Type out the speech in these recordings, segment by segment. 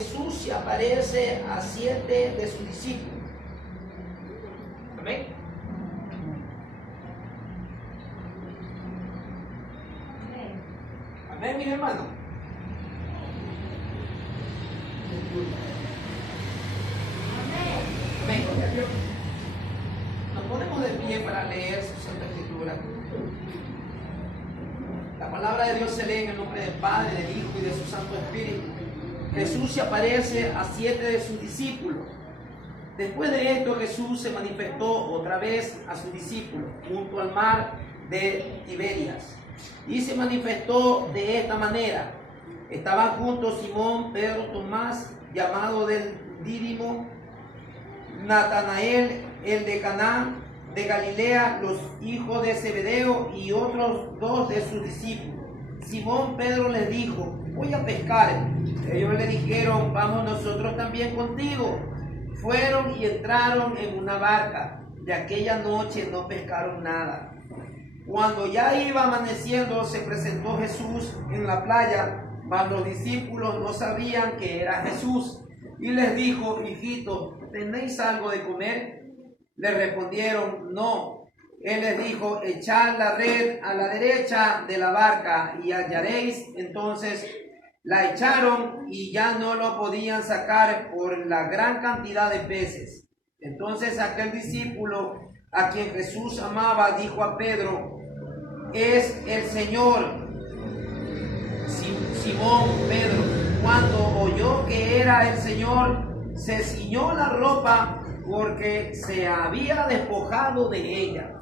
Jesús se aparece a 7 de sus discípulos. Amén. Amén, mis hermanos. Amén. Nos ponemos de pie para leer su Santa Escritura. La palabra de Dios se lee en el nombre del Padre, del Hijo y de su Santo Espíritu. Jesús se aparece a 7 de sus discípulos. Después de esto, Jesús se manifestó otra vez a sus discípulos junto al mar de Tiberias. Y se manifestó de esta manera. Estaban juntos Simón, Pedro, Tomás, llamado del Dídimo, Natanael, el de Caná de Galilea, los hijos de Zebedeo y otros 2 de sus discípulos. Simón Pedro les dijo: voy a pescar. Ellos le dijeron: vamos nosotros también contigo. Fueron y entraron en una barca. De aquella noche no pescaron nada. Cuando ya iba amaneciendo, se presentó Jesús en la playa, mas los discípulos no sabían que era Jesús. Y les dijo: hijitos, ¿tenéis algo de comer? Le respondieron: no. Él les dijo: echad la red a la derecha de la barca y hallaréis. Entonces la echaron y ya no lo podían sacar por la gran cantidad de peces. Entonces aquel discípulo a quien Jesús amaba dijo a Pedro: es el Señor. Simón Pedro, cuando oyó que era el Señor, se ciñó la ropa porque se había despojado de ella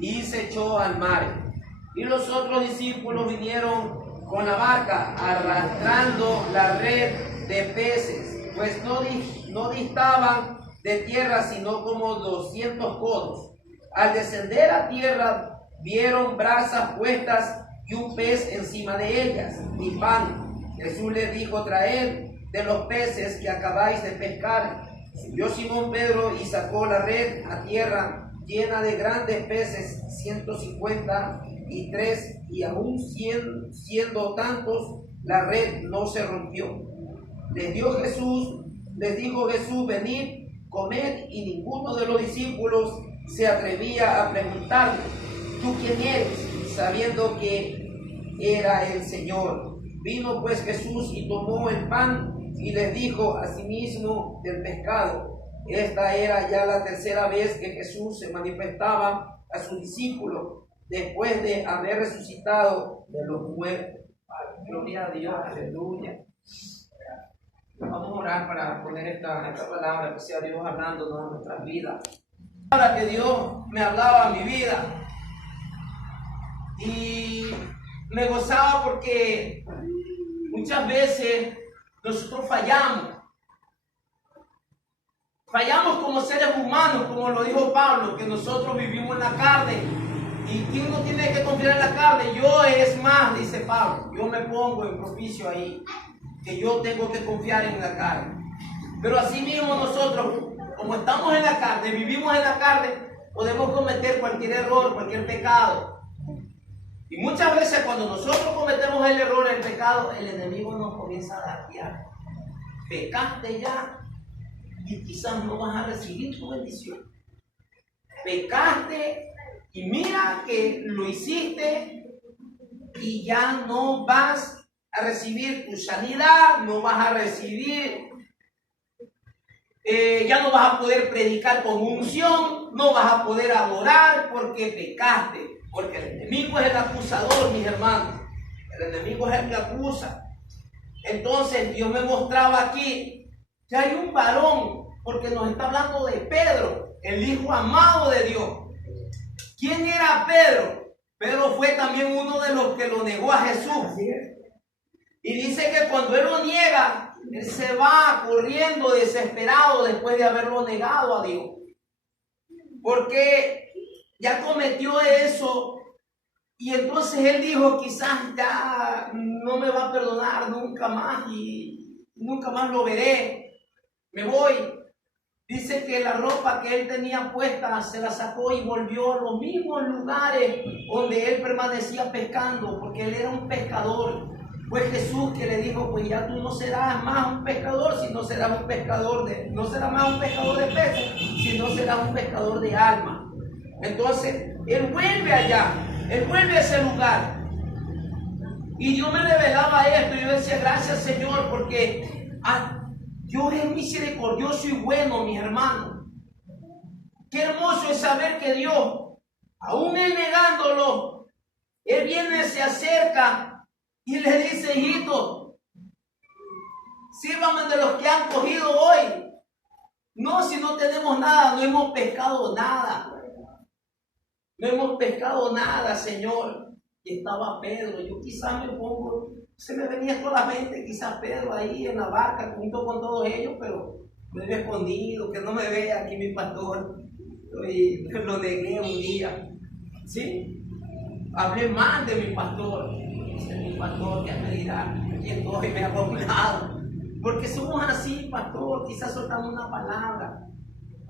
y se echó al mar. Y los otros discípulos vinieron con la barca arrastrando la red de peces, pues no distaban de tierra sino como 200 codos. Al descender a tierra vieron brasas puestas y un pez encima de ellas y pan. Jesús les dijo: traed de los peces que acabáis de pescar. Subió Simón Pedro y sacó la red a tierra llena de grandes peces, 153, y aún siendo tantos, la red no se rompió. Les dijo Jesús: venid, comed. Y ninguno de los discípulos se atrevía a preguntarle: ¿tú quién eres?, sabiendo que era el Señor. Vino pues Jesús y tomó el pan y les dijo asimismo del pescado. Esta era ya la tercera vez que Jesús se manifestaba a sus discípulos después de haber resucitado de los muertos. Gloria a Dios, aleluya. Vamos a orar para poner esta palabra, que sea Dios hablándonos en nuestras vidas. Ahora que Dios me hablaba a mi vida y me gozaba porque muchas veces nosotros fallamos como seres humanos, como lo dijo Pablo, que nosotros vivimos en la carne. ¿Y quién no tiene que confiar en la carne? Yo, es más, dice Pablo, yo me pongo en propicio ahí, que yo tengo que confiar en la carne. Pero así mismo nosotros, como estamos en la carne, vivimos en la carne, podemos cometer cualquier error, cualquier pecado. Y muchas veces cuando nosotros cometemos el error, el pecado, el enemigo nos comienza a gatear. Pecaste ya y quizás no vas a recibir tu bendición. Pecaste y mira que lo hiciste y ya no vas a recibir tu sanidad, no vas a recibir, ya no vas a poder predicar con unción, no vas a poder adorar porque pecaste. Porque el enemigo es el acusador, mis hermanos. El enemigo es el que acusa. Entonces Dios me mostraba aquí que hay un varón, porque nos está hablando de Pedro, el hijo amado de Dios. ¿Quién era Pedro? Pedro fue también uno de los que lo negó a Jesús. Y dice que cuando él lo niega, él se va corriendo desesperado después de haberlo negado a Dios. Porque ya cometió eso y entonces él dijo: quizás ya no me va a perdonar nunca más y nunca más lo veré, me voy. Dice que la ropa que él tenía puesta se la sacó y volvió a los mismos lugares donde él permanecía pescando, porque él era un pescador. Fue Jesús que le dijo, pues ya tú no serás más un pescador, sino serás un pescador no serás más un pescador de peces, sino serás un pescador de alma. Entonces, él vuelve allá, él vuelve a ese lugar. Y Dios me revelaba esto, y yo decía, gracias Señor, porque Dios es misericordioso y bueno, mis hermanos. Qué hermoso es saber que Dios, aún él negándolo, él viene, se acerca y le dice, hijito, sírvame de los que han cogido hoy. No, si no tenemos nada, no hemos pescado nada. No hemos pescado nada, Señor. Y estaba Pedro. Yo quizás se me venía esto a la mente, quizás Pedro ahí en la barca junto con todos ellos, pero me he escondido, que no me vea aquí mi pastor. Y lo negué un día. ¿Sí? Hablé mal de mi pastor. Dice mi pastor, que me dirá, aquí estoy, me hago a un lado. Porque somos así, pastor, quizás soltamos una palabra.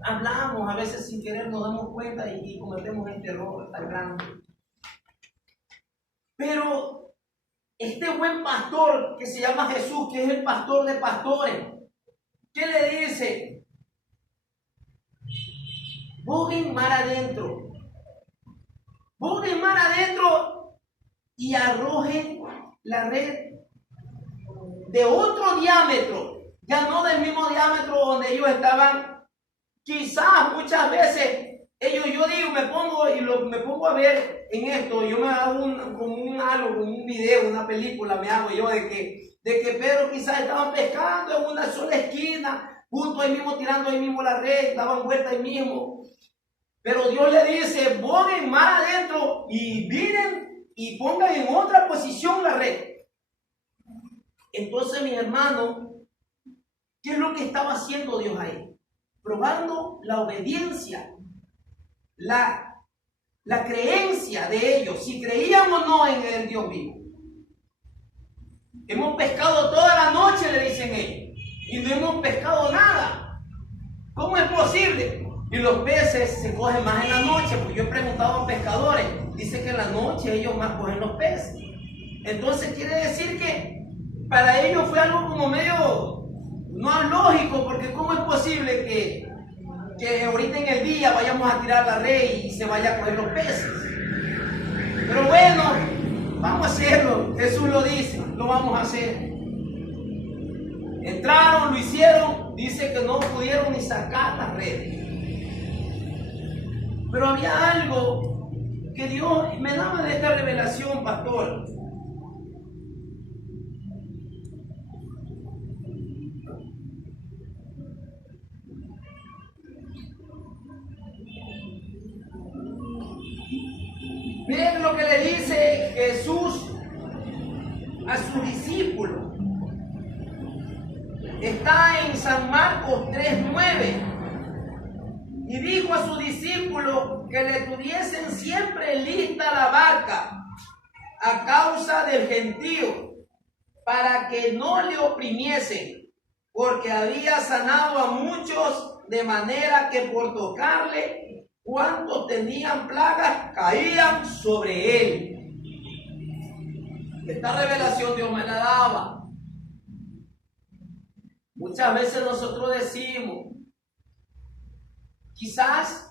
Hablamos, a veces sin querer nos damos cuenta y cometemos este error tan grande. Pero este buen pastor que se llama Jesús, que es el pastor de pastores, ¿qué le dice? Buguen mar adentro. Buguen mar adentro y arrojen la red de otro diámetro, ya no del mismo diámetro donde ellos estaban. Quizás muchas veces yo digo, me pongo a ver en esto, yo me hago como un video, una película me hago yo de que Pedro quizás estaban pescando en una sola esquina, justo ahí mismo, tirando ahí mismo la red, daban vuelta ahí mismo. Pero Dios le dice, pongan mar adentro y miren y pongan en otra posición la red. Entonces, mi hermano, ¿qué es lo que estaba haciendo Dios ahí? Probando la obediencia, la creencia de ellos, si creían o no en el Dios vivo. Hemos pescado toda la noche, le dicen ellos, y no hemos pescado nada. ¿Cómo es posible? Y los peces se cogen más en la noche, porque yo he preguntado a pescadores, dice que en la noche ellos más cogen los peces. Entonces quiere decir que para ellos fue algo como medio no lógico, porque ¿cómo es posible que ahorita en el día vayamos a tirar la red y se vaya a coger los peces? Pero bueno, vamos a hacerlo. Jesús lo dice, lo vamos a hacer. Entraron, lo hicieron, dice que no pudieron ni sacar las redes. Pero había algo que Dios me daba de esta revelación, pastor. Miren lo que le dice Jesús a sus discípulos. Está en San Marcos 3:9. Y dijo a sus discípulos que le tuviesen siempre lista la barca a causa del gentío, para que no le oprimiesen, porque había sanado a muchos, de manera que por tocarle, cuantos tenían plagas caían sobre él. Esta revelación Dios me la daba. Muchas veces nosotros decimos, quizás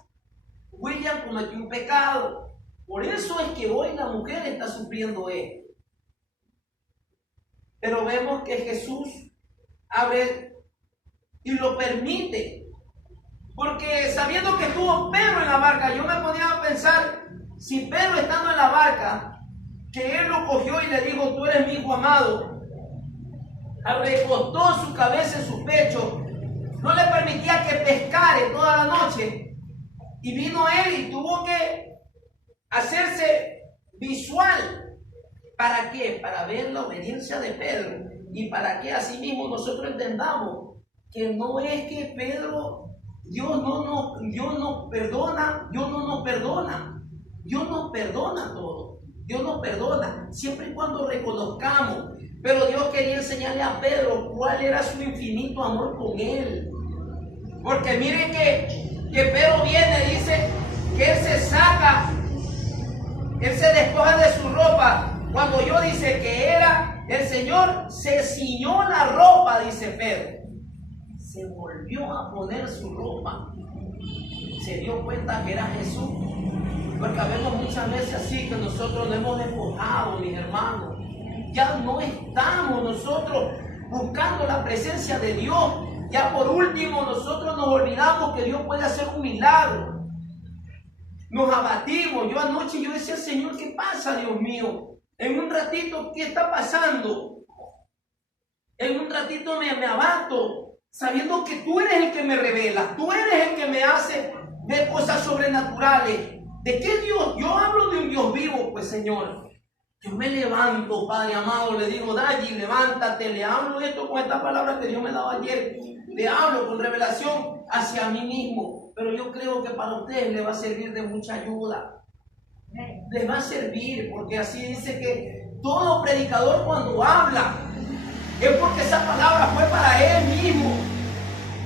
William cometió un pecado, por eso es que hoy la mujer está sufriendo esto. Pero vemos que Jesús abre y lo permite. Porque sabiendo que estuvo Pedro en la barca, yo me ponía a pensar, si Pedro estando en la barca, que él lo cogió y le dijo, tú eres mi hijo amado, recostó su cabeza en su pecho, no le permitía que pescare toda la noche, y vino él y tuvo que hacerse visual. ¿Para qué? Para ver la obediencia de Pedro, y para que asimismo nosotros entendamos que no es que Pedro, Dios no nos perdona todo. Dios nos perdona siempre y cuando reconozcamos. Pero Dios quería enseñarle a Pedro cuál era su infinito amor con él. Porque miren que Pedro viene, dice que él se despoja de su ropa. Cuando yo dice que era El Señor se ciñó la ropa, dice Pedro. Se volvió a poner su ropa. Se dio cuenta que era Jesús. Porque vemos muchas veces así que nosotros nos hemos despojado, mis hermanos. Ya no estamos nosotros buscando la presencia de Dios. Ya por último nosotros nos olvidamos que Dios puede hacer un milagro. Nos abatimos. Yo anoche yo decía, Señor, ¿qué pasa, Dios mío? En un ratito, ¿qué está pasando? En un ratito me abato, sabiendo que tú eres el que me revela, tú eres el que me hace ver cosas sobrenaturales. ¿De qué Dios? Yo hablo de un Dios vivo, pues Señor. Yo me levanto, Padre amado, le digo, Dayi, levántate, le hablo esto con esta palabra que Dios me daba ayer. Le hablo con revelación hacia mí mismo, pero yo creo que para ustedes le va a servir de mucha ayuda. Les va a servir, porque así dice que todo predicador cuando habla es porque esa palabra fue para él mismo,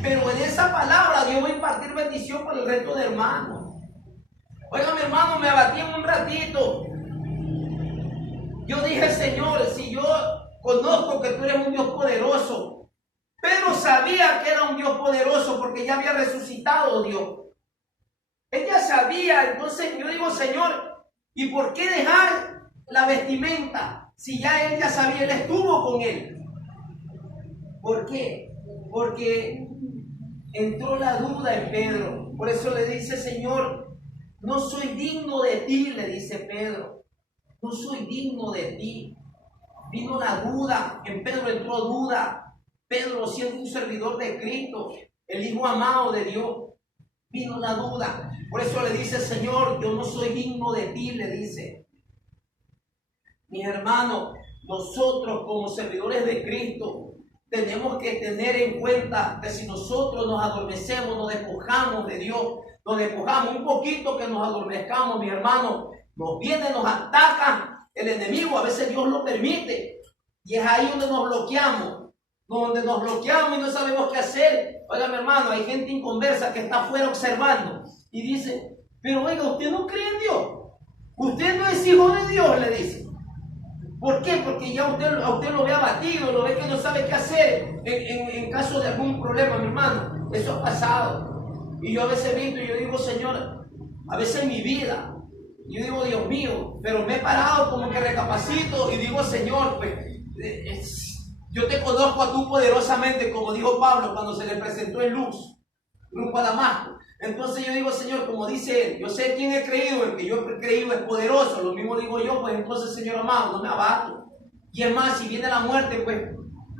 pero en esa palabra Dios va a impartir bendición para el resto de hermanos. Oiga, mi hermano, me abatí en un ratito. Yo dije, Señor, si yo conozco que tú eres un Dios poderoso, Pedro sabía que era un Dios poderoso porque ya había resucitado Dios. Él ya sabía. Entonces yo digo, Señor, ¿y por qué dejar la vestimenta? Si ya él ya sabía, él estuvo con él. ¿Por qué? Porque entró la duda en Pedro. Por eso le dice, Señor, no soy digno de ti, le dice Pedro. No soy digno de ti. Vino la duda. En Pedro entró duda. Pedro, siendo un servidor de Cristo, el Hijo amado de Dios, vino la duda. Por eso le dice, Señor, yo no soy digno de ti, le dice. Mis hermanos, nosotros como servidores de Cristo tenemos que tener en cuenta que si nosotros nos adormecemos, nos despojamos de Dios, nos despojamos un poquito que nos adormezcamos, mis hermanos, nos viene, nos ataca el enemigo, a veces Dios lo permite. Y es ahí donde nos bloqueamos y no sabemos qué hacer. Oiga, mi hermano, hay gente inconversa que está afuera observando y dice, pero oiga, ¿usted no cree en Dios? Usted no es hijo de Dios, le dice. ¿Por qué? Porque ya a usted lo ve abatido, lo ve que no sabe qué hacer en caso de algún problema, mi hermano. Eso ha pasado. Y yo a veces visto y yo digo, Señor, a veces en mi vida, yo digo, Dios mío, pero me he parado como que recapacito y digo, Señor, pues, yo te conozco a tú poderosamente, como dijo Pablo cuando se le presentó en luz a Damasco. Entonces yo digo, Señor, como dice él, yo sé quién he creído, el que yo he creído es poderoso, lo mismo digo yo, pues entonces, Señor amado, no me abato. Y es más, si viene la muerte, pues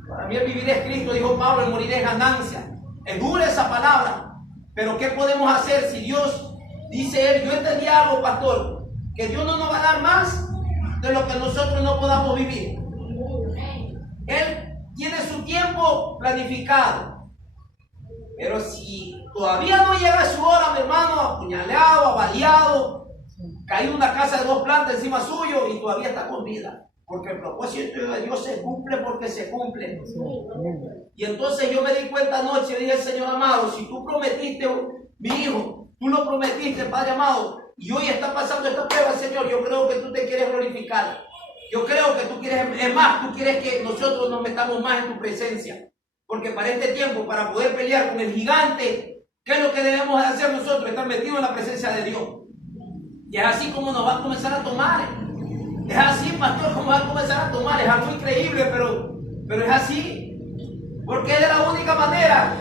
para mí el vivir es Cristo, dijo Pablo, el morir es ganancia. Es dura esa palabra, pero ¿qué podemos hacer si Dios, dice él, yo entendí algo, pastor, que Dios no nos va a dar más de lo que nosotros no podamos vivir? Él tiene su tiempo planificado. Pero si todavía no llega su hora, mi hermano, apuñaleado, avaliado, caído una casa de 2 plantas encima suyo y todavía está con vida. Porque el propósito de Dios se cumple porque se cumple. Y entonces yo me di cuenta anoche y dije, Señor amado, si tú prometiste, mi hijo, tú lo prometiste, Padre amado, y hoy está pasando esta prueba, Señor, yo creo que tú te quieres glorificar. Yo creo que tú quieres, es más, tú quieres que nosotros nos metamos más en tu presencia. Porque para este tiempo, para poder pelear con el gigante, ¿qué es lo que debemos hacer nosotros? Estar metidos en la presencia de Dios. Y es así como nos va a comenzar a tomar. Es así, pastor, como va a comenzar a tomar. Es algo increíble, pero es así. Porque es de la única manera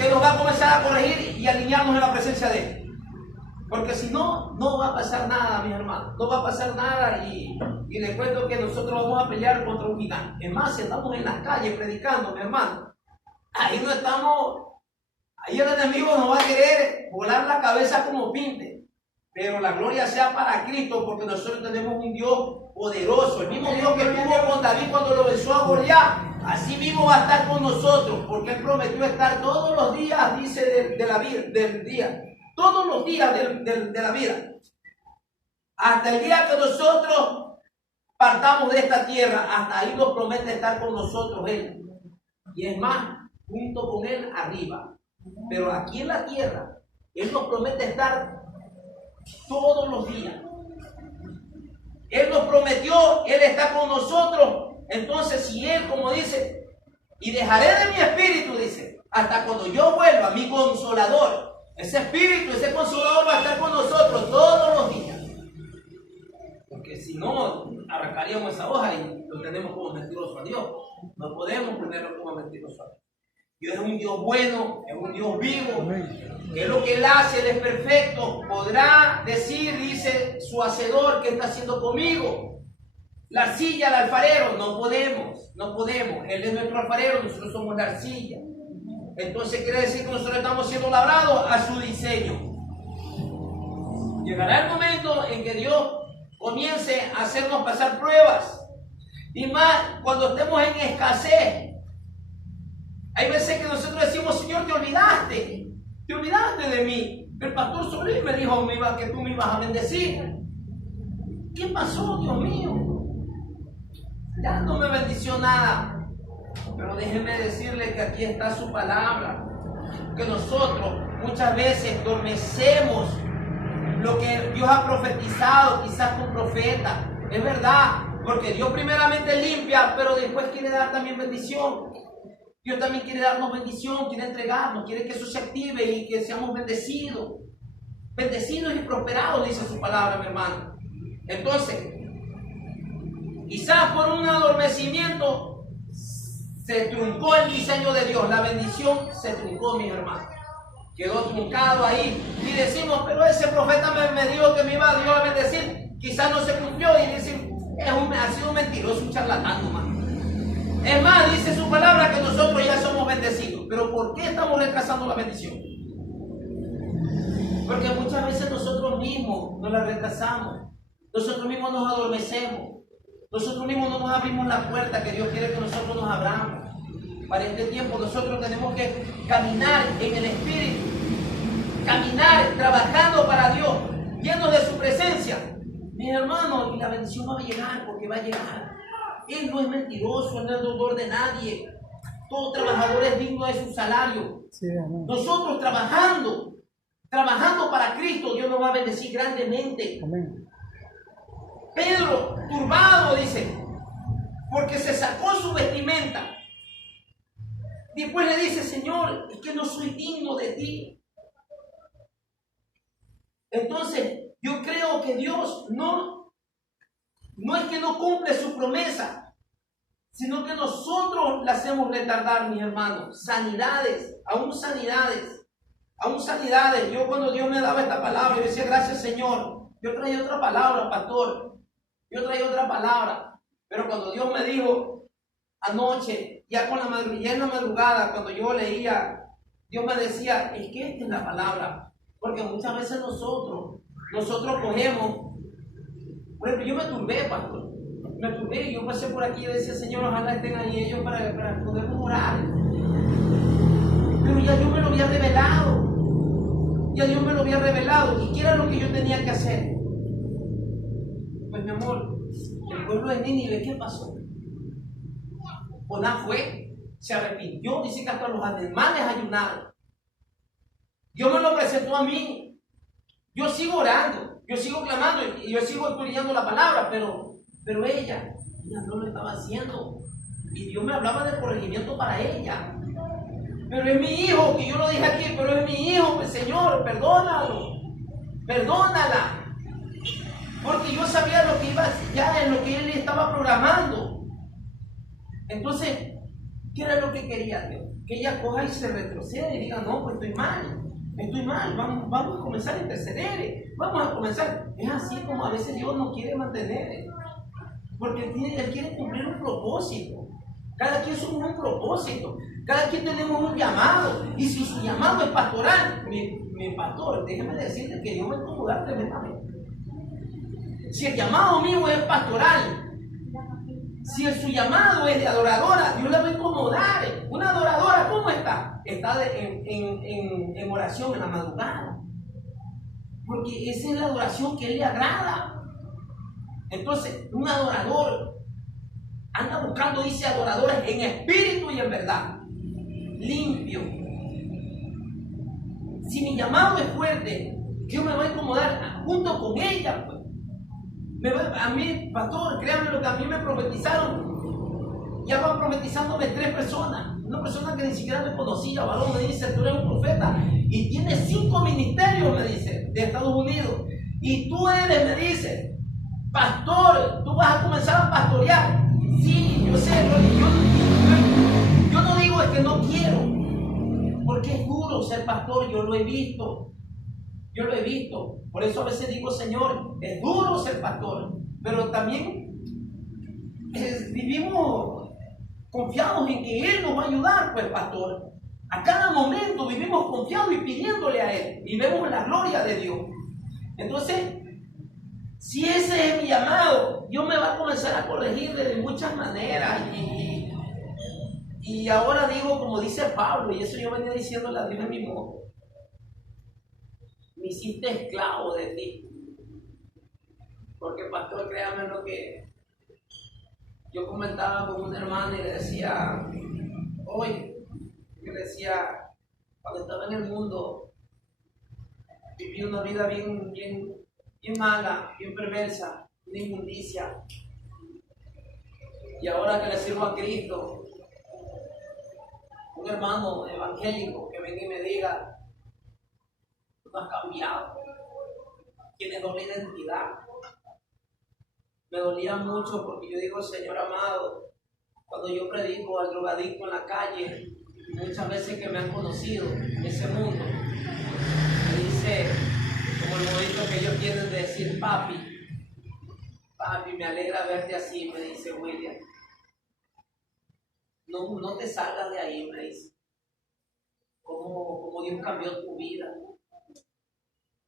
que nos va a comenzar a corregir y alinearnos en la presencia de Él. Porque si no, no va a pasar nada, mis hermanos. No va a pasar nada y les cuento que nosotros vamos a pelear contra un gigante. Es más, si estamos en las calles predicando, mi hermano, ahí no estamos, ahí el enemigo nos va a querer volar la cabeza como pinte. Pero la gloria sea para Cristo, porque nosotros tenemos un Dios poderoso. El mismo Dios que estuvo con David cuando lo venció a Goliat, así mismo va a estar con nosotros, porque Él prometió estar todos los días, dice, del día. Todos los días de la vida. Hasta el día que nosotros partamos de esta tierra, hasta ahí nos promete estar con nosotros Él. Y es más, junto con Él arriba. Pero aquí en la tierra, Él nos promete estar todos los días. Él nos prometió, Él está con nosotros Entonces, si Él, como dice, y dejaré de mi espíritu, dice, hasta cuando yo vuelva, mi consolador, ese espíritu, ese consolador va a estar con nosotros todos los días. Porque si no, arrancaríamos esa hoja y lo tenemos como mentiroso a Dios. No podemos ponerlo como mentiroso a Dios. Dios es un Dios bueno, es un Dios vivo. Que lo que Él hace, Él es perfecto. Podrá decir, dice su hacedor, ¿qué está haciendo conmigo? La arcilla, el alfarero. No podemos, no podemos. Él es nuestro alfarero, nosotros somos la arcilla. Entonces quiere decir que nosotros estamos siendo labrados a su diseño. Llegará el momento en que Dios comience a hacernos pasar pruebas. Y más cuando estemos en escasez. Hay veces que nosotros decimos, Señor, te olvidaste de mí. El pastor Solís me dijo que tú me ibas a bendecir. ¿Qué pasó, Dios mío? Ya no me bendició nada. Pero déjeme decirle que aquí está su palabra. Que nosotros muchas veces adormecemos lo que Dios ha profetizado, quizás con profeta. Es verdad, porque Dios primeramente limpia, pero después quiere dar también bendición. Dios también quiere darnos bendición, quiere entregarnos, quiere que eso se active y que seamos bendecidos. Bendecidos y prosperados, dice su palabra, mi hermano. Entonces, quizás por un adormecimiento se truncó el diseño de Dios. La bendición se truncó, mis hermanos. Quedó truncado ahí. Y decimos, pero ese profeta me dijo que me iba a Dios a bendecir. Quizás no se cumplió y dicen, ha sido un mentiroso, un charlatán nomás. Es más, dice su palabra que nosotros ya somos bendecidos. Pero ¿por qué estamos retrasando la bendición? Porque muchas veces nosotros mismos nos la retrasamos. Nosotros mismos nos adormecemos. Nosotros mismos no nos abrimos la puerta que Dios quiere que nosotros nos abramos. Para este tiempo nosotros tenemos que caminar en el Espíritu. Caminar trabajando para Dios, llenos de su presencia. Mis hermanos, y la bendición va a llegar, porque va a llegar. Él no es mentiroso, Él no es deudor de nadie. Todo trabajador es digno de su salario. Sí, nosotros trabajando para Cristo, Dios nos va a bendecir grandemente. Amén. Pedro, turbado, dice, porque se sacó su vestimenta. Después le dice, Señor, es que no soy digno de ti. Entonces, yo creo que Dios no es que no cumple su promesa, sino que nosotros la hacemos retardar, mis hermanos. Sanidades, aún sanidades. Yo cuando Dios me daba esta palabra, yo decía, gracias Señor. Yo traía otra palabra, pastor. Yo traía otra palabra. Pero cuando Dios me dijo anoche, ya en la madrugada, cuando yo leía, Dios me decía, es que esta es la palabra. Porque muchas veces nosotros cogemos. Por ejemplo, yo me turbé, pastor. Me turbé y yo pasé por aquí y decía, Señor, ojalá estén ahí ellos para poder orar. Pero ya Dios me lo había revelado. ¿Y qué era lo que yo tenía que hacer? Pues mi amor, el pueblo de Nínive, ¿qué pasó? Jonás fue, se arrepintió, dice que hasta los animales ayunaron. Dios me lo presentó a mí. Yo sigo orando, yo sigo clamando y yo sigo estudiando la palabra, pero ella no lo estaba haciendo. Y Dios me hablaba de corregimiento para ella. Pero es mi hijo, que yo lo dije aquí, pero es mi hijo, pues Señor, perdónala. Porque yo sabía lo que iba ya en lo que Él estaba programando. Entonces, ¿qué era lo que quería Dios? Que ella coja y se retroceda y diga, no, pues estoy mal, vamos a comenzar a interceder, vamos a comenzar. Es así como a veces Dios nos quiere mantener, porque Él quiere cumplir un propósito. Cada quien somos un propósito, cada quien tenemos un llamado, y si su llamado es pastoral, mi pastor, déjeme decirle que Dios me va a incomodar tremendamente. Si el llamado mío es pastoral, si su llamado es de adoradora, Dios la va a incomodar. Una adoradora, ¿cómo está? Está en oración en la madrugada. Porque esa es la adoración que a Él le agrada. Entonces, un adorador anda buscando, dice, adoradores en espíritu y en verdad. Limpio. Si mi llamado es fuerte, Dios me va a incomodar junto con ella, pues. A mí, pastor, créanme lo que a mí me profetizaron. ya van profetizándome 3 personas. Una persona que ni siquiera me conocía, varón, me dice, tú eres un profeta y tienes 5 ministerios, me dice, de Estados Unidos. Y tú eres, me dice, pastor, tú vas a comenzar a pastorear. Sí, yo sé, yo no digo es que no quiero, porque es duro ser pastor, yo lo he visto. Por eso a veces digo, Señor, es duro ser pastor, pero también vivimos confiados en que Él nos va a ayudar, pues, pastor. A cada momento vivimos confiados y pidiéndole a Él, y vemos la gloria de Dios. Entonces, si ese es mi llamado, Dios me va a comenzar a corregir de muchas maneras. Y ahora digo, como dice Pablo, y eso yo venía diciéndole a Dios en mi modo, me hiciste esclavo de ti. Porque, pastor, créame lo que yo comentaba con un hermano y le decía, cuando estaba en el mundo, viví una vida bien mala, bien perversa, una inmundicia. Y ahora que le sirvo a Cristo, un hermano evangélico que venga y me diga, tú no has cambiado, tienes doble identidad. Me dolía mucho porque yo digo, Señor amado, cuando yo predico al drogadicto en la calle, muchas veces que me han conocido en ese mundo, me dice, como el momento que ellos tienen de decir, papi, me alegra verte así, me dice William. No te salgas de ahí, me dice. Como Dios cambió tu vida.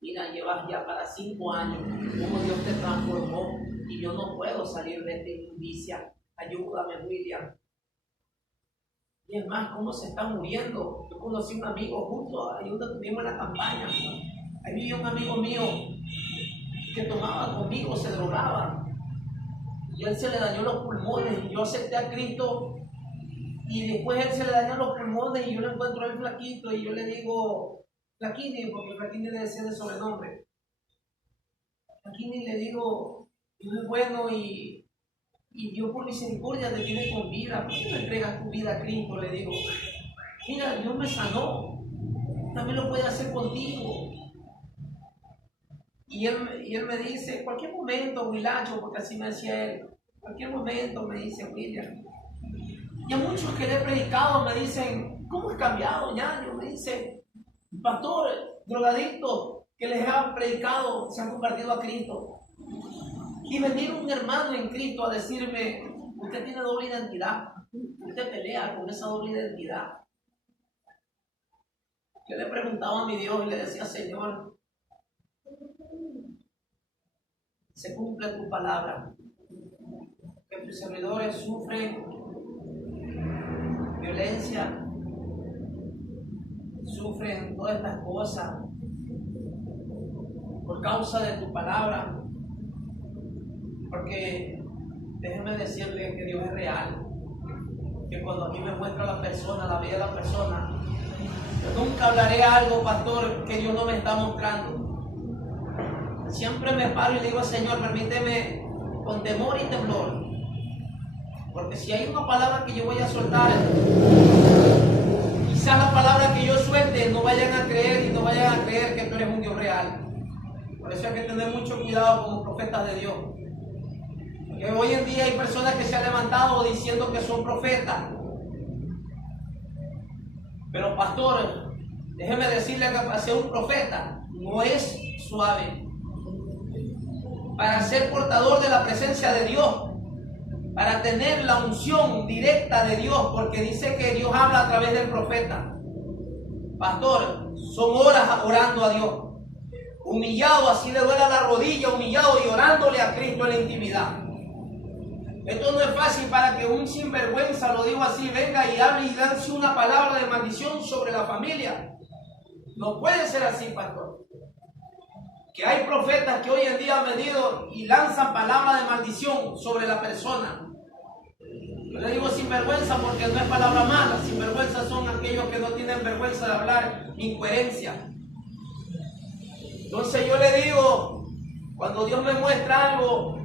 Mira, llevas ya para 5 años, como Dios te transformó y yo no puedo salir de esta inmundicia. Ayúdame, William. Y es más, cómo se está muriendo. Yo conocí un amigo justo ahí donde tuvimos la campaña. Ahí había un amigo mío que tomaba conmigo, se drogaba. Y él se le dañó los pulmones. Y yo acepté a Cristo. Y después él se le dañó los pulmones. Y yo lo encuentro a él flaquito. Y yo le digo, Flaquini, porque Flaquini le decía de sobrenombre. Flaquini, le digo, Dios es bueno y Dios por misericordia te tiene con vida. ¿Por qué no entregas tu vida a Cristo? Le digo, mira, Dios me sanó. También lo puede hacer contigo. Y él me dice, en cualquier momento, Wilacho, porque así me decía él, en cualquier momento me dice, William. Y a muchos que le he predicado me dicen, ¿cómo has cambiado, ñaño? Me dice, pastor, drogadictos que les han predicado se han convertido a Cristo. Y venir un hermano en Cristo a decirme, usted tiene doble identidad, usted pelea con esa doble identidad. Yo le preguntaba a mi Dios y le decía, Señor, se cumple tu palabra, que tus servidores sufren violencia, sufren todas estas cosas por causa de tu palabra. Porque déjeme decirle que Dios es real, que cuando a mí me muestra la persona, la vida de la persona, yo nunca hablaré algo, pastor, que Dios no me está mostrando. Siempre me paro y le digo, Señor, permíteme con temor y temblor, porque si hay una palabra que yo voy a soltar, quizás la palabra que yo suelte no vayan a creer que tú eres un Dios real. Por eso hay que tener mucho cuidado como profetas de Dios. Que hoy en día hay personas que se han levantado diciendo que son profetas. Pero pastor, déjeme decirle que para ser un profeta no es suave. Para ser portador de la presencia de Dios, para tener la unción directa de Dios, porque dice que Dios habla a través del profeta. Pastor, son horas orando a Dios. Humillado, así le duele la rodilla, humillado y orándole a Cristo en la intimidad. Esto no es fácil para que un sinvergüenza, lo digo así, venga y hable y lance una palabra de maldición sobre la familia. No puede ser así, pastor. Que hay profetas que hoy en día han venido y lanzan palabras de maldición sobre la persona. Yo le digo sinvergüenza porque no es palabra mala. Sinvergüenza son aquellos que no tienen vergüenza de hablar incoherencia. Entonces yo le digo, cuando Dios me muestra algo,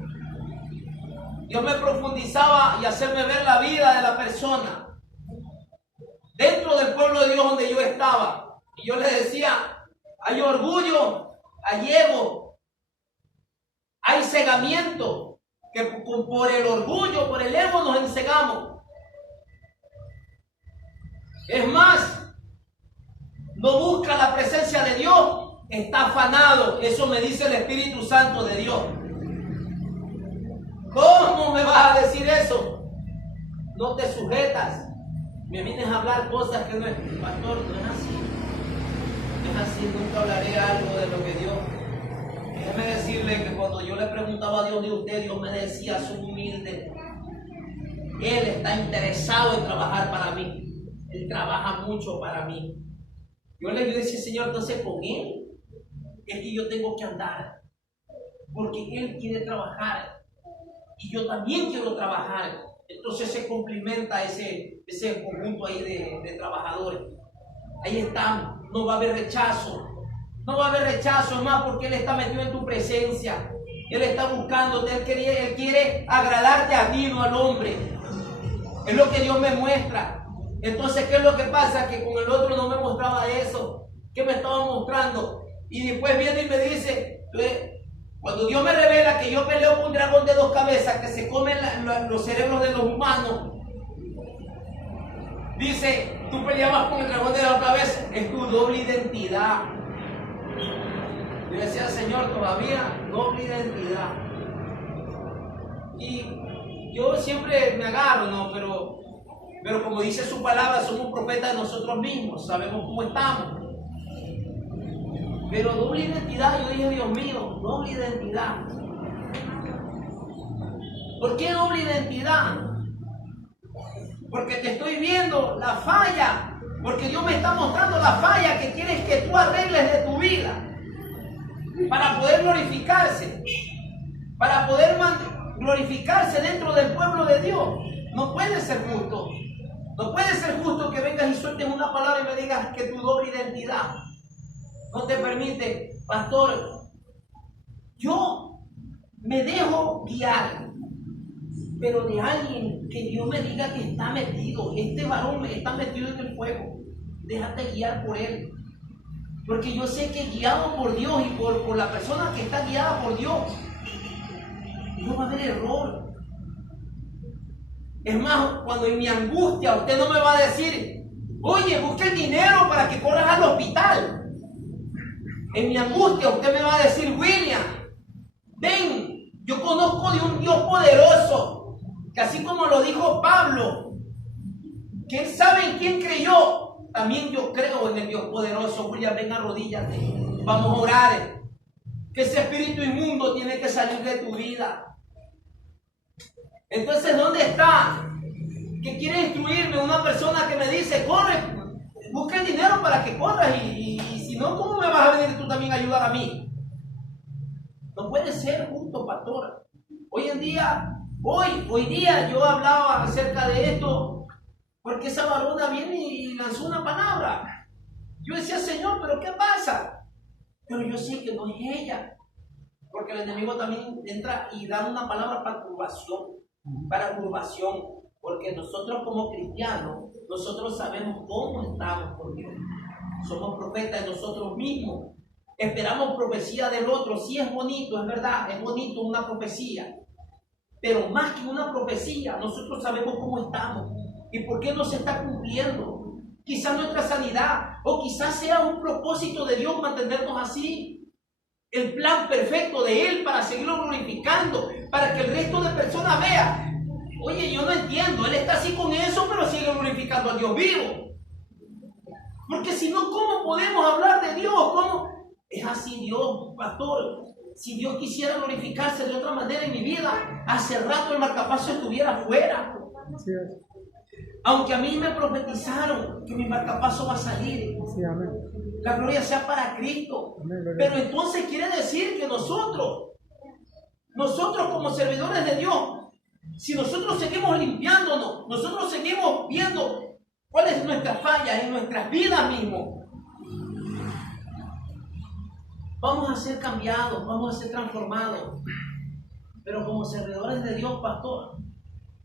Dios me profundizaba y hacerme ver la vida de la persona dentro del pueblo de Dios donde yo estaba. Y yo le decía, hay orgullo, hay ego, hay cegamiento, que por el orgullo, por el ego nos encegamos. Es más, no busca la presencia de Dios, está afanado. Eso me dice el Espíritu Santo de Dios. ¿Cómo me vas a decir eso? No te sujetas. Me vienes a hablar cosas que no es, pastor, no es así. No es así, nunca hablaré algo de lo que Dios. Déjeme decirle que cuando yo le preguntaba a Dios de usted, Dios me decía, soy humilde. Él está interesado en trabajar para mí. Él trabaja mucho para mí. Yo le decía, Señor, entonces con Él es que yo tengo que andar. Porque Él quiere trabajar. Y yo también quiero trabajar. Entonces se complementa ese conjunto ahí de trabajadores. Ahí estamos. No va a haber rechazo. No va a haber rechazo, es más, porque Él está metido en tu presencia. Él está buscándote. Él quiere agradarte a ti, no al hombre. Es lo que Dios me muestra. Entonces, ¿qué es lo que pasa? Que con el otro no me mostraba eso. ¿Qué me estaba mostrando? Y después viene y me dice, cuando Dios me revela que yo peleo con un dragón de 2 cabezas que se come los cerebros de los humanos, dice, tú peleabas con el dragón de 2 cabezas, es tu doble identidad. Yo decía, Señor, todavía doble identidad. Y yo siempre me agarro, ¿no? Pero como dice su palabra, somos profetas de nosotros mismos, sabemos cómo estamos. Pero doble identidad, yo dije, Dios mío, doble identidad. ¿Por qué doble identidad? Porque te estoy viendo la falla, porque Dios me está mostrando la falla que quieres que tú arregles de tu vida para poder glorificarse, para poder glorificarse dentro del pueblo de Dios. No puede ser justo. No puede ser justo que vengas y sueltes una palabra y me digas que tu doble identidad no te permite. Pastor, yo me dejo guiar, pero de alguien que Dios me diga que está metido, este varón está metido en el fuego, déjate guiar por él. Porque yo sé que guiado por Dios y por la persona que está guiada por Dios, no va a haber error. Es más, cuando en mi angustia usted no me va a decir, oye, busca el dinero para que corras al hospital. En mi angustia usted me va a decir, William, ven, yo conozco de un Dios poderoso, que así como lo dijo Pablo, que él sabe en quién creyó, también yo creo en el Dios poderoso. William, ven, arrodíllate, vamos a orar, que ese espíritu inmundo tiene que salir de tu vida. Entonces, ¿dónde está? Que quiere instruirme una persona que me dice, corre, busca el dinero para que corras y si no, ¿cómo me vas a venir tú también a ayudar a mí? No puede ser justo, pastor. Hoy día yo hablaba acerca de esto porque esa varona viene y lanzó una palabra. Yo decía, Señor, ¿pero qué pasa? Pero yo sé que no es ella, porque el enemigo también entra y da una palabra para turbación. Porque nosotros como cristianos, nosotros sabemos cómo estamos con Dios. Somos profetas de nosotros mismos. Esperamos profecía del otro. Sí, es bonito, es verdad, es bonito una profecía. Pero más que una profecía, nosotros sabemos cómo estamos y por qué no se está cumpliendo. Quizás nuestra sanidad, o quizás sea un propósito de Dios mantenernos así. El plan perfecto de Él para seguirlo glorificando, para que el resto de personas vea. Oye, yo no entiendo, Él está así con eso, pero sigue glorificando a Dios vivo. Porque si no, ¿cómo podemos hablar de Dios? ¿Cómo? Es así Dios, pastor. Si Dios quisiera glorificarse de otra manera en mi vida, hace rato el marcapaso estuviera afuera. Sí. Aunque a mí me profetizaron que mi marcapaso va a salir. Sí, amén. La gloria sea para Cristo. Amén, gloria. Pero entonces quiere decir que nosotros como servidores de Dios, si nosotros seguimos limpiándonos, nosotros seguimos viendo cuáles son nuestras fallas en nuestras vidas mismos, vamos a ser cambiados, vamos a ser transformados. Pero como servidores de Dios, pastor,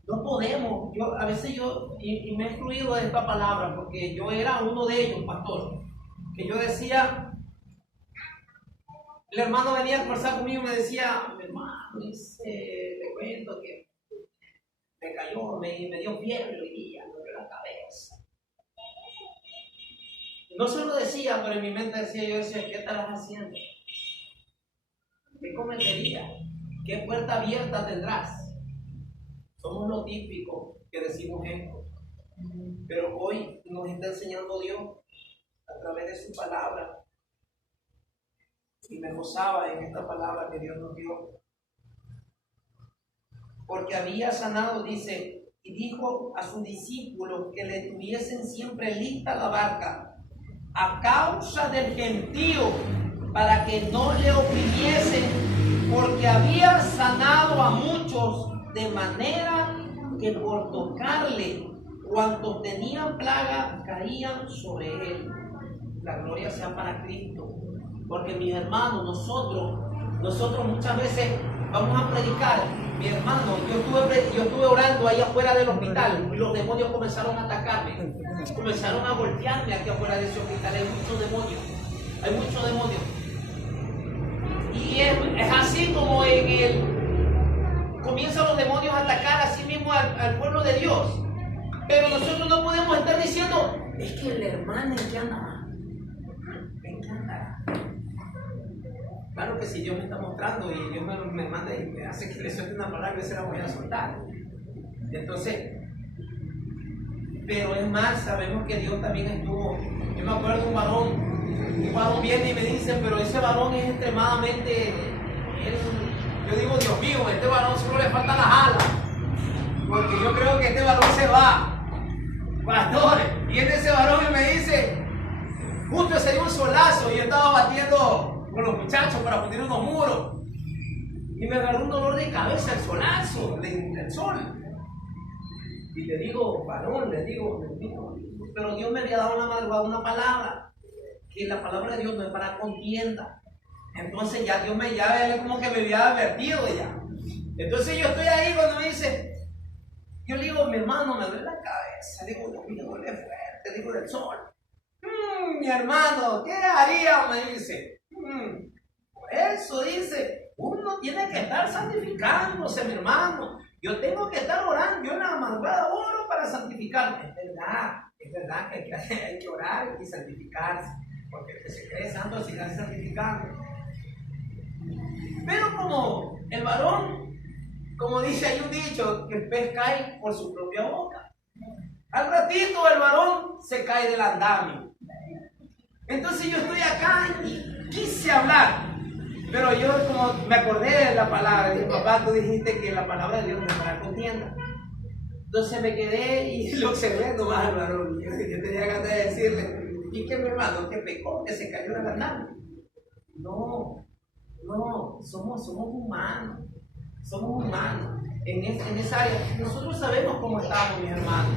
no podemos. A veces y me he excluido de esta palabra porque yo era uno de ellos, pastor, que yo decía, el hermano venía a conversar conmigo y me decía, mi hermano, le cuento que me cayó, me dio fiebre hoy día, me dio la cabeza. No se lo decía, pero en mi mente yo decía, ¿qué estarás haciendo? ¿Qué cometerías? ¿Qué puerta abierta tendrás? Somos lo típico que decimos esto. Pero hoy nos está enseñando Dios a través de su palabra. Y me gozaba en esta palabra que Dios nos dio. Porque había sanado, dice, y dijo a sus discípulos que le tuviesen siempre lista la barca a causa del gentío, para que no le oprimiesen, porque había sanado a muchos, de manera que por tocarle, cuantos tenían plaga, caían sobre él. La gloria sea para Cristo. Porque mis hermanos, nosotros muchas veces vamos a predicar. Mi hermano, yo estuve orando ahí afuera del hospital y los demonios comenzaron a atacarme. Comenzaron a golpearme aquí afuera de ese hospital. Hay muchos demonios. Y es así como comienzan los demonios a atacar así mismo al pueblo de Dios. Pero nosotros no podemos estar diciendo, es que el hermano es que anda. ¿En qué andará? Claro que si Dios me está mostrando y Dios me manda y me hace que le suelte una palabra, yo se la voy a soltar. Entonces, pero es más, sabemos que Dios también estuvo. Yo me acuerdo de un varón viene y me dice, pero ese varón es extremadamente, yo digo, Dios mío, a este varón solo le faltan las alas, porque yo creo que este varón se va. Pastores, viene ese varón y me dice, justo ese dio un solazo y yo estaba batiendo con los muchachos para poner unos muros y me agarró un dolor de cabeza, el solazo, el sol. Y le digo, varón, pero Dios me había dado en la madrugada una palabra, que la palabra de Dios no es para contienda. Entonces ya Dios ya como que me había advertido ya. Entonces yo estoy ahí cuando me dice, yo le digo, mi hermano, me duele la cabeza. Le digo, Dios mío, duele fuerte, le digo, del sol. Mi hermano, ¿qué haría? Me dice, por eso dice, uno tiene que estar santificándose, mi hermano. Yo tengo que estar orando, yo en la madrugada oro para santificarme. Es verdad que hay que orar y santificarse, porque el que se cree santo se irá santificando. Pero como el varón, como dice, hay un dicho, que el pez cae por su propia boca. Al ratito el varón se cae del andamio. Entonces yo estoy acá y quise hablar. Pero yo como me acordé de la palabra, dije, papá, tú dijiste que la palabra de Dios no es para contienda. Entonces me quedé y lo observé nomás al varón. Yo tenía ganas de decirle, ¿y qué mi hermano? ¿Qué pecó? ¿Que se cayó del andamio? No, somos humanos. Somos humanos. En esa área, nosotros sabemos cómo estamos, mis hermanos.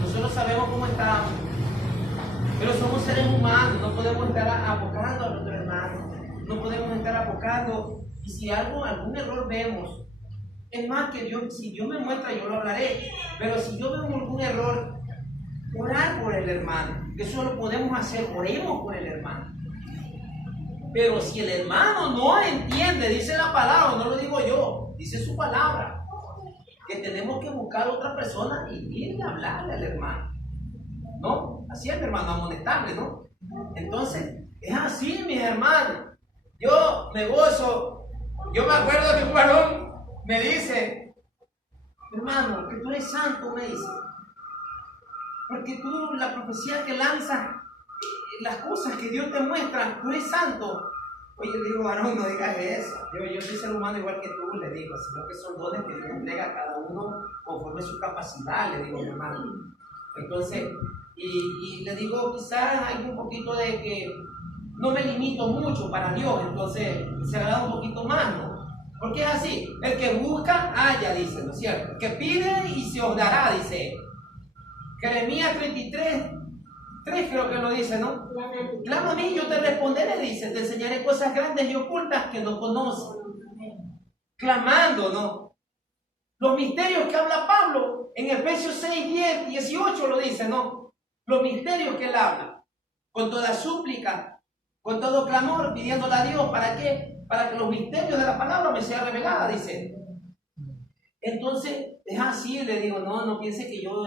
Nosotros sabemos cómo estamos. Pero somos seres humanos, no podemos estar abocando a nuestros hermanos. No podemos estar abocando, y si algún error vemos, es más que si Dios me muestra, yo lo hablaré, pero si yo veo algún error, orar por el hermano, eso lo podemos hacer, oremos por el hermano. Pero si el hermano no entiende, dice la palabra, no lo digo yo, dice su palabra, que tenemos que buscar otra persona y ir a hablarle al hermano, ¿no? Así es, mi hermano, amonestarle, ¿no? Entonces, es así, mis hermanos. Yo me gozo. Yo me acuerdo que un varón me dice, hermano, que tú eres santo, me dice, porque tú, la profecía que lanzas, las cosas que Dios te muestra, tú eres santo. Oye, le digo, varón, no digas eso. Yo soy ser humano igual que tú, le digo, sino que son dones que Dios entrega a cada uno conforme su capacidad, le digo, mi hermano. Entonces, y le digo, quizás hay un poquito de que no me limito mucho para Dios, entonces se ha dado un poquito más, ¿no? Porque es así, el que busca, halla, dice, ¿no es cierto? El que pide y se os dará, dice. Jeremías 33, 3 creo que lo dice, ¿no? Clama a mí y yo te responderé, dice, te enseñaré cosas grandes y ocultas que no conoces. clamando, ¿no? Los misterios que habla Pablo en Efesios 6, 10, 18 lo dice, ¿no? Los misterios que él habla, con toda súplica, con todo clamor, pidiéndole a Dios, ¿para qué? Para que los misterios de la palabra me sean revelados, dice. Entonces, es así, le digo, no piense que yo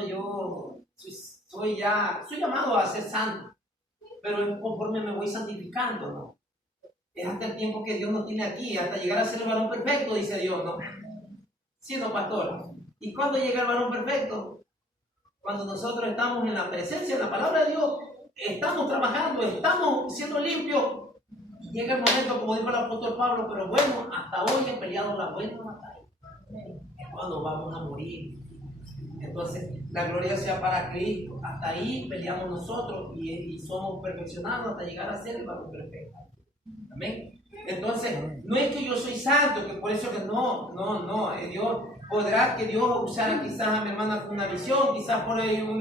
soy llamado a ser santo, pero conforme me voy santificando, ¿no? Es hasta el tiempo que Dios nos tiene aquí, hasta llegar a ser el varón perfecto, dice Dios, ¿no? ¿Sí, no, pastor? ¿Y cuándo llega el varón perfecto? Cuando nosotros estamos en la presencia de la palabra de Dios, estamos trabajando, estamos siendo limpios. Llega el momento, como dijo el apóstol Pablo, pero bueno, hasta hoy he peleado la buena batalla. Es cuando vamos a morir. Entonces, la gloria sea para Cristo. Hasta ahí peleamos nosotros y somos perfeccionados hasta llegar a ser el varón perfecto. Amén. Entonces, no es que yo soy santo, que por eso que no, Dios podrá que Dios usara quizás a mi hermana con una visión, quizás por ahí un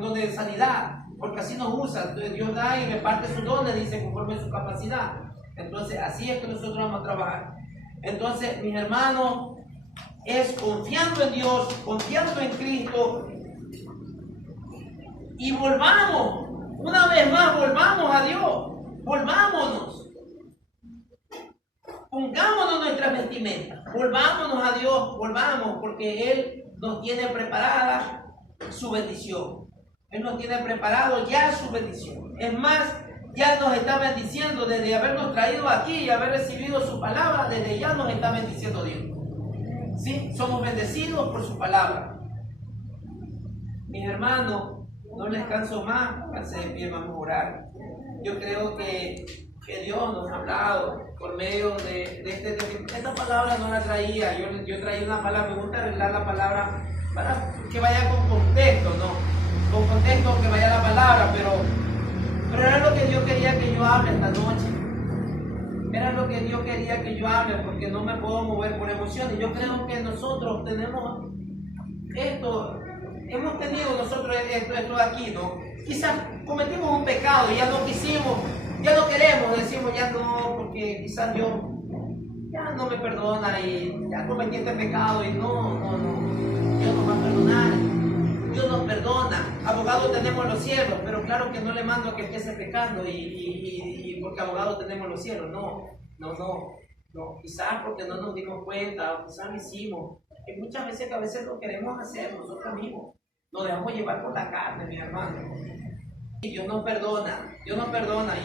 don de sanidad, porque así nos usa. Entonces, Dios da y reparte sus dones, dice, conforme a su capacidad. Entonces, así es que nosotros vamos a trabajar. Entonces, mis hermanos, es confiando en Dios, confiando en Cristo, y volvamos, una vez más, volvamos a Dios, volvámonos. Pongámonos nuestras vestimentas, volvámonos a Dios, volvamos, porque Él nos tiene preparada su bendición. Él nos tiene preparado ya su bendición. Es más, ya nos está bendiciendo desde habernos traído aquí y haber recibido su palabra, desde ya nos está bendiciendo Dios. ¿Sí? Somos bendecidos por su palabra. Mis hermanos, no les canso más, pónganse de pie, vamos a orar. Yo creo que Dios nos ha hablado por medio de esta palabra no la traía, yo traía una palabra, me gusta arreglar la palabra para que vaya con contexto, ¿no? Con contexto que vaya la palabra, pero era lo que Dios quería que yo hable esta noche. Era lo que Dios quería que yo hable, porque no me puedo mover por emociones. Yo creo que nosotros tenemos esto, hemos tenido nosotros esto aquí, ¿no? Quizás cometimos un pecado y ya no quisimos, ya no queremos, decimos ya no, porque quizás Dios ya no me perdona y ya cometí este pecado y no, Dios nos va a perdonar, Dios nos perdona, abogado tenemos los cielos, pero claro que no le mando a que empiece pecando y porque abogado tenemos los cielos, no, quizás porque no nos dimos cuenta, o quizás lo hicimos, que muchas veces que a veces lo queremos hacer nosotros mismos, nos dejamos llevar por la carne, mi hermano. Y Dios nos perdona, y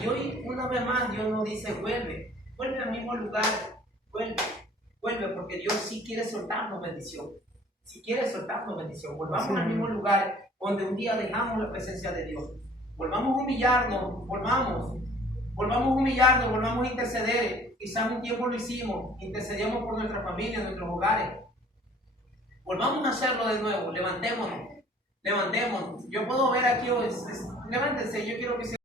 hoy una vez más Dios nos dice, vuelve al mismo lugar, vuelve, porque Dios sí quiere soltarnos bendición, volvamos al mismo lugar donde un día dejamos la presencia de Dios, volvamos a humillarnos, volvamos a interceder, quizás un tiempo lo hicimos, intercedíamos por nuestra familia, nuestros hogares, volvamos a hacerlo de nuevo, levantémonos, yo puedo ver aquí, levántense, yo quiero que se